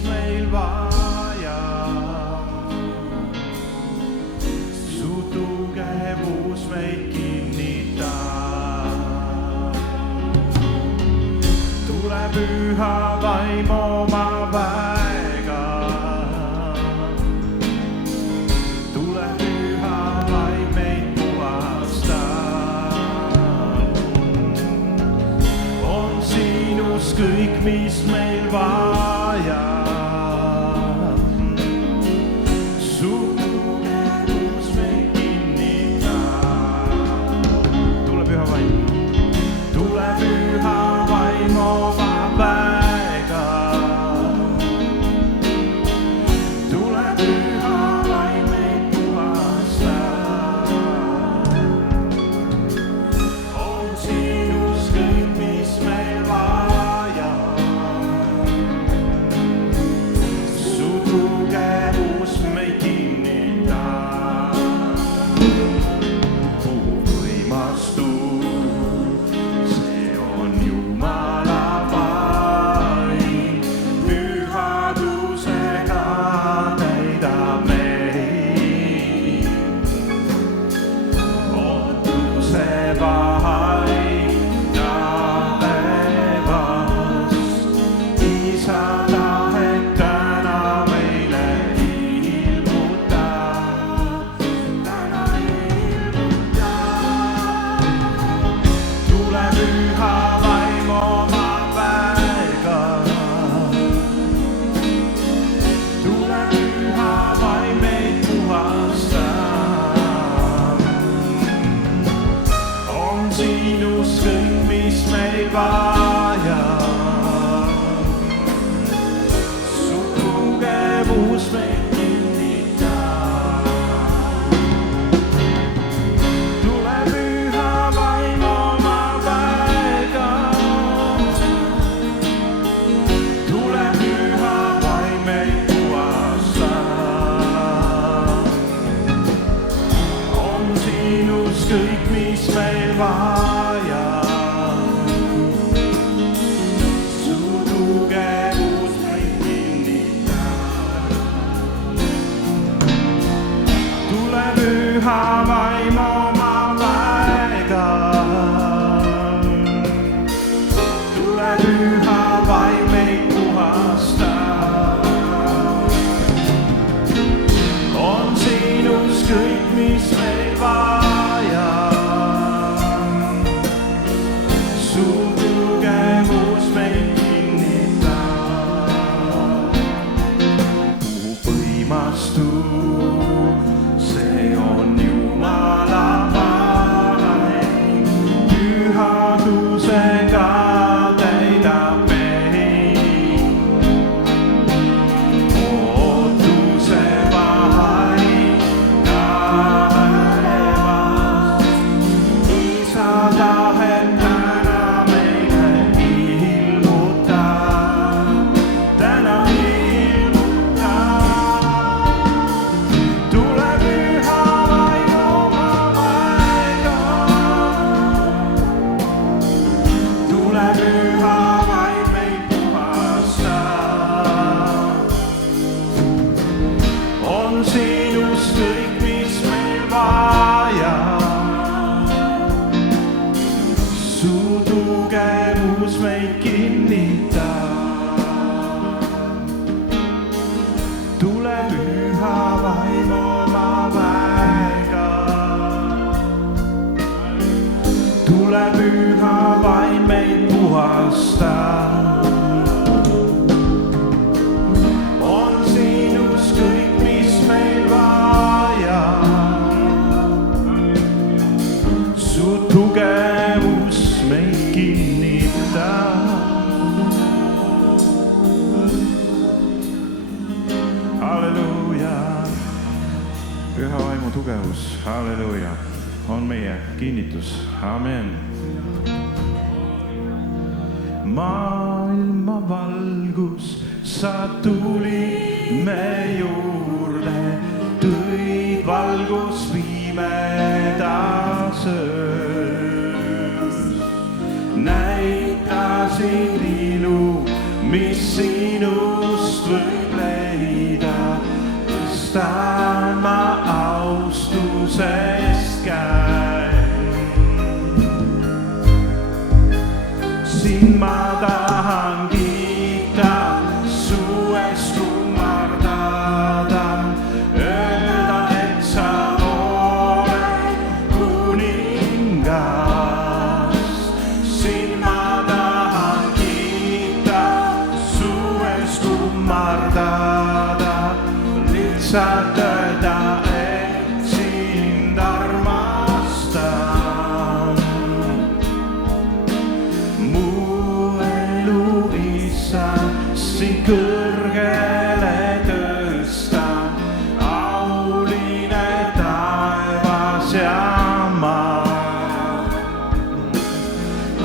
mis meil vaja. Su tugevus meid kinnitab. Tule püha vaim oma väega. Tule püha vaim meid puhastab. On sinus kõik, mis meil vaja. Su tugevus meid kinnitab. Tule püha vaim. Tule püha vaim oma väega. Tule püha vaim meid puhastab. On sinus kõik, mis meil vaja. Su tugevus meid kinnitab. Võimastus, see on Jumala vaim. Pühadusega täidab meid. Ootuse vaim taevast. Isa tahet täna meile ilmutab. Täna ilmutab. Tule püha vaim oma väega. Tule püha vaim meid puhastab. On sinus kõik, mis meil vaja. Su tugevus meid kinnitab. Tule püha vaim oma väega. Tule püha vaim meid puhastab. On sinus kõik, mis meil vaja. Su tugevus meid kinnitab. Tule püha vaim oma väega. Tule püha vaim meid puhastab. On sinus kõik, mis meil vaja. Su tugevus meid kinnitab. Võimastus, see on Jumala vaim. Pühadusega täidab meid. Ootuse vaim taevast. Isa tahet täna meile ilmutab. Täna ilmutab. Tule püha vaim oma väega. Tule püha vaim meid puhastab. On sinus kõik, mis meil vaja. Su tugevus meid kinnitab. Tule püha vaim oma väega. Tule püha vaim meid puhastab. On sinus kõik, mis meil vaja. Su tugevus meid kinnitab. Halleluuja. Püha vaimu tugevus, halleluuja, on meie kinnitus. Amen. Maailma valgus, sa tulid me juurde, tõid valgus pimedas öös. Näitasid ilu, mis sinust võib leida, tõstan ma austusest käin. Sind ma tahan kiita, su ees kummardada, öelda, et sa oled kuningas. Sind ma tahan kiita, su ees kummardada, lihtsalt öelda, et sind armastan. Mu elu issand, sind kõrgele tõsta, auline taevas ja maa.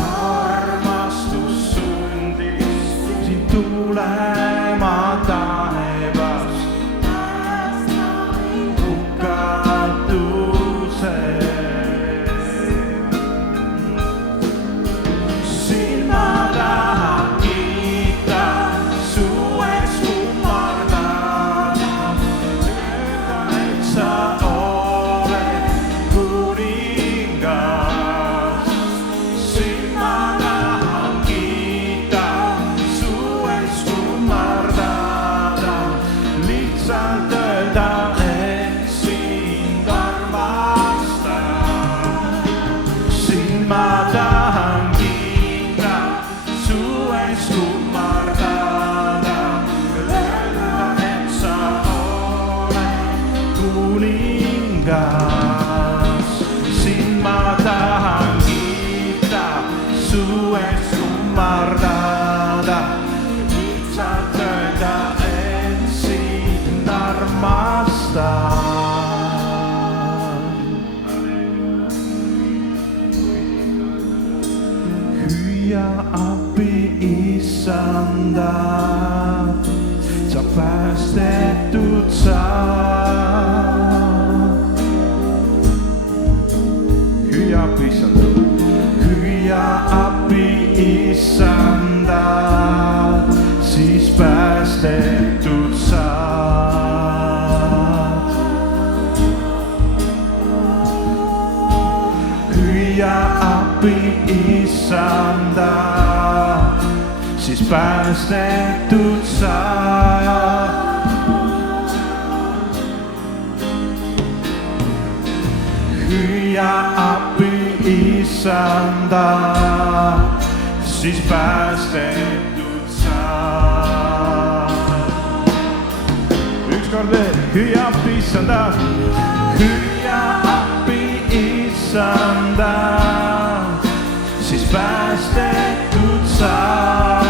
Armastus sundis sind tulema taevast, hukatuse. Sind ma tahan kiita, su ees kummardada, öelda, et sa oled kuningas. Sind ma tahan kiita, su ees kummardada, lihtsalt öelda, et sind armastan. Sind ma tahan kiita, su ees kummardada, öelda, et sa oled kuningas. Sind ma tahan kiita, su ees kummardada, lihtsalt öelda, et sind armastan. Hüüa appi issanda, sa päästetud saad. Hüüa appi issanda, hüüa appi issanda, siis päästetud saad. Hüüa appi issanda, siis päästetud saad. Hüüa appi issanda, siis päästetud saad. Ükskord veel, hüüa appi issanda, hüüa appi issanda, siis päästetud saad.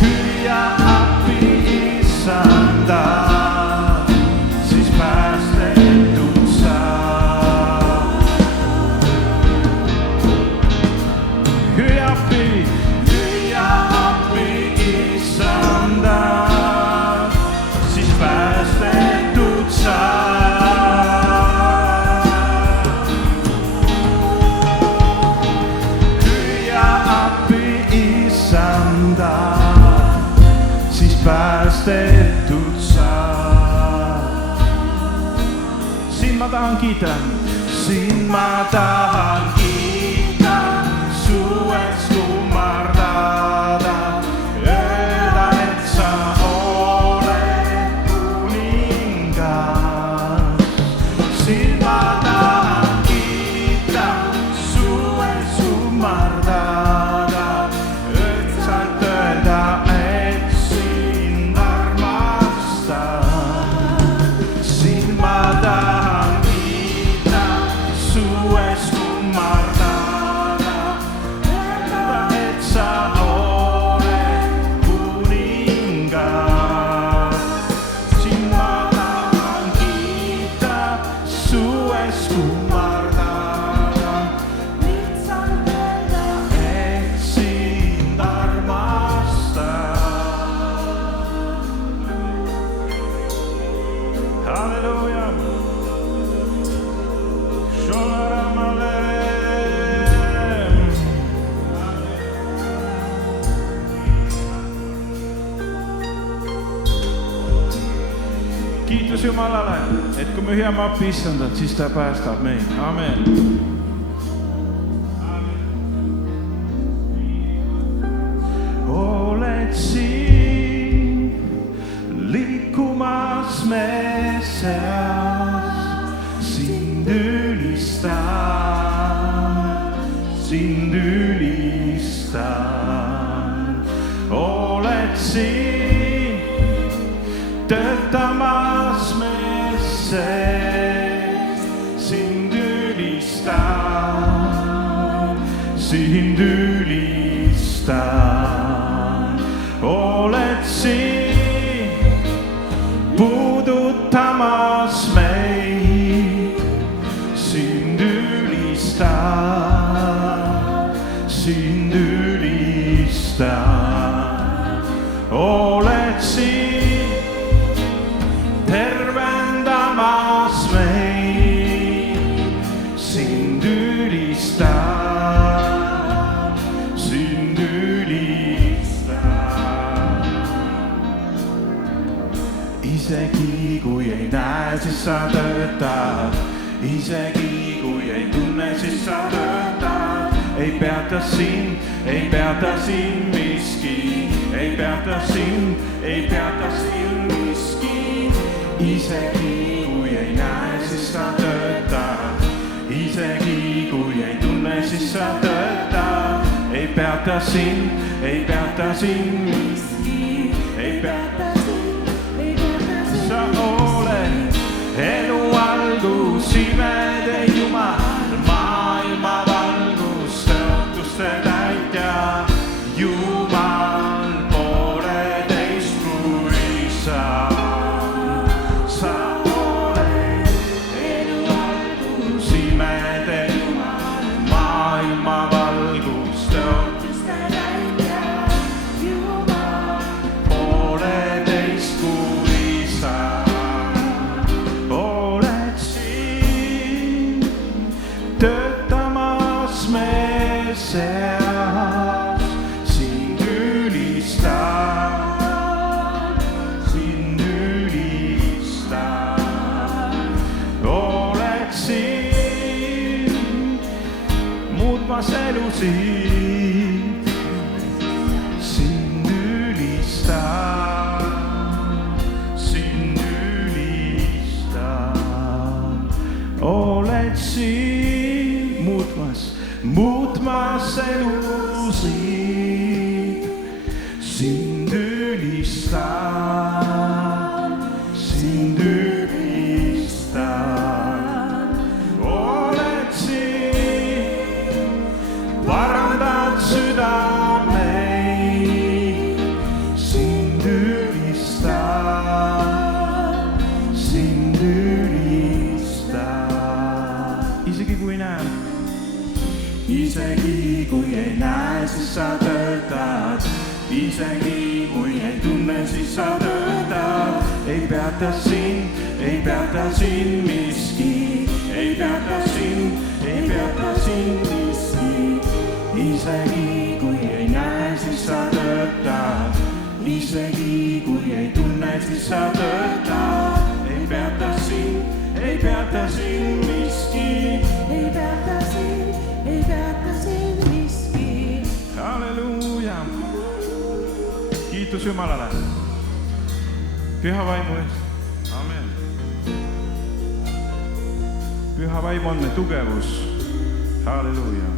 Hüüa appi issanda, siis päästetud saad. Hüüa appi issanda, siis päästetud saad. Hüüa appi issanda, siis päästetud saad. Sind ma tahan kiita, sind ma tahan kiita, su ees kummardada, öelda, et sa oled kuningas. Sind ma tahan kiita, su ees kummardada, lihtsalt öelda, et sind armastan. Sind ma tahan kiita, su ees kummardada, öelda, et sa oled kuningas. Sind ma tahan kiita, su ees kummardada, lihtsalt öelda, et sind armastan. Halleluuja. Sholaramale. Kiitos Jumalalle, et kui me hüäme appi Issandat, siis ta päästab meid. Amen. Oled siin liikumas me seas, sind ülistan. Oled siin töötamas me sees, sind ülistan. Oled siin puudutamas meid, sind ülistan. Oled siin tervendamas meid, sind ülistan. Isegi kui ei näe, siis sa töötad. Isegi kui ei tunne, siis sa töötad. Ei peata sind miski. Ei peata sind miski. Isegi kui ei näe, siis sa töötad. Isegi kui ei tunne, siis sa töötad. Ei peata sind miski. Ei peata sind. Sa oled elu algus, imede Jumal, maailma valgus, tõotuste täitja. Jumal pole teist kui sa. Sa oled elu algus, imede Jumal, maailma valgus, tõotuste täitja. Jumal pole teist kui sa. Oled siin töötamas me seas, sind ülistan. Oled siin muutmas elusid, sind ülistan. Oled siin muutmas elusid, sind ülistan. Oled siin, parandad südameid, sind ülistan. Isegi kui näen. Isegi kui ei näe, siis sa töötad. Isegi kui ei tunne, siis sa töötad. Ei peata sind miski. Ei peata sind miski. Isegi kui ei näe, siis sa töötad. Isegi kui ei tunne, siis sa töötad. Ei peata sind miski. Ei peata sind miski. Halleluuja. Kiitos Jumalale. Püha vaimu eest. Amen. Püha vaim on me tugevus. Halleluuja.